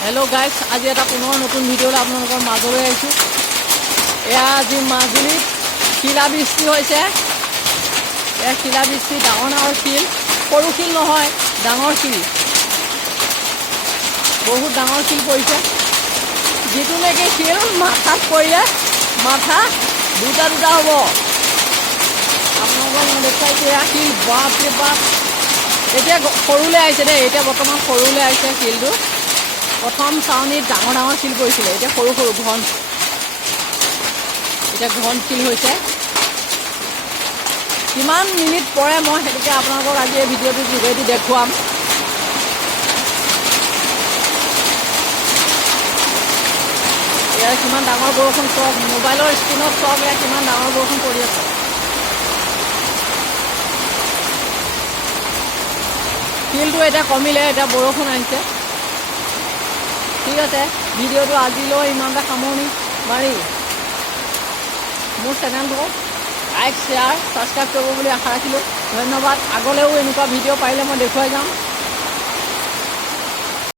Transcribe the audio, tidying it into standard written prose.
Hello guys, आज এটা পুনৰ নতুন ভিডিঅ'লৈ আপোনালোকৰ মাজলৈ আহিছোঁ। এয়া আজি মাজুলীত শিলাবৃষ্টি হৈছে। এয়া শিলাবৃষ্টি, ডাঙৰ ডাঙৰ শিল, সৰু শিল নহয়, ডাঙৰ শিল, বহুত ডাঙৰ শিল পৰিছে। যিটো নেকি শিল মাথাত পৰিলে মাথা দুটা দুটা হ'ব। আপোনালোকক মই দেখুৱাইছোঁ এয়া শিল, বাপৰে বাপ। এতিয়া সৰুলৈ আহিছে দেই, এতিয়া বৰ্তমান সৰুলৈ আহিছে শিলটো। প্ৰথম চাউনীত ডাঙৰ ডাঙৰ শিল পৰিছিলে, এতিয়া সৰু সৰু ঘন, এতিয়া ঘন শিল হৈছে। কিমান মিনিট পৰে মই সেইটোকে আপোনালোকক আজি এই ভিডিঅ'টোৰ যোগেদি দেখুৱাম। এয়া কিমান ডাঙৰ বৰষুণ চাওক, মোবাইলৰ স্ক্ৰীণত চাওক, এয়া কিমান ডাঙৰ বৰষুণ পৰি আছে। শিলটো এতিয়া কমিলে, এতিয়া বৰষুণ আহিছে। ঠিক আছে, ভিডিঅ'টো আজিলৈ ইমানটা সামৰণি মাৰি মোৰ চেনেলটো লাইক, শ্বেয়াৰ, ছাবস্ক্ৰাইব কৰিব বুলি আশা ৰাখিলোঁ। ধন্যবাদ। আগলৈও এনেকুৱা ভিডিঅ' পাৰিলে মই দেখুৱাই যাম।